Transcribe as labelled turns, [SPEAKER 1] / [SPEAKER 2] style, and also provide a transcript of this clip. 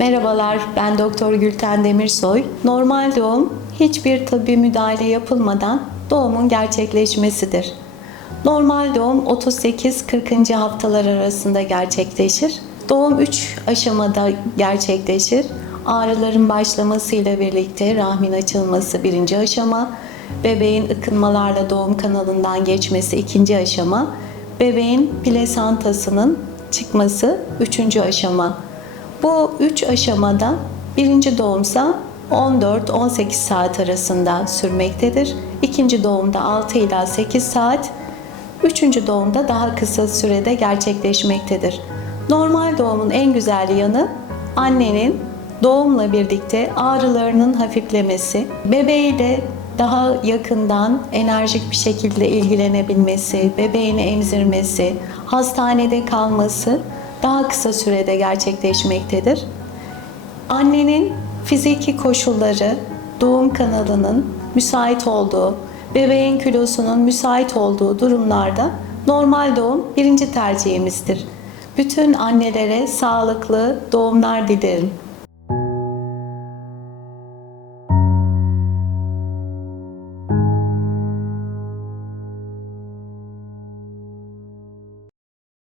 [SPEAKER 1] Merhabalar, ben Doktor Gülten Demirsoy. Normal doğum hiçbir tıbbi müdahale yapılmadan doğumun gerçekleşmesidir. Normal doğum 38-40. haftalar arasında gerçekleşir. Doğum 3 aşamada gerçekleşir. Ağrıların başlamasıyla birlikte rahmin açılması birinci aşama, bebeğin ıkınmalarla doğum kanalından geçmesi ikinci aşama, bebeğin plasentasının çıkması üçüncü aşama. Bu üç aşamada birinci doğumsa 14-18 saat arasında sürmektedir. İkinci doğumda 6 ila 8 saat, üçüncü doğumda daha kısa sürede gerçekleşmektedir. Normal doğumun en güzel yanı annenin doğumla birlikte ağrılarının hafiflemesi, bebeğiyle daha yakından enerjik bir şekilde ilgilenebilmesi, bebeğini emzirmesi, hastanede kalması daha kısa sürede gerçekleşmektedir. Annenin fiziki koşulları, doğum kanalının müsait olduğu, bebeğin kilosunun müsait olduğu durumlarda normal doğum birinci tercihimizdir. Bütün annelere sağlıklı doğumlar dilerim.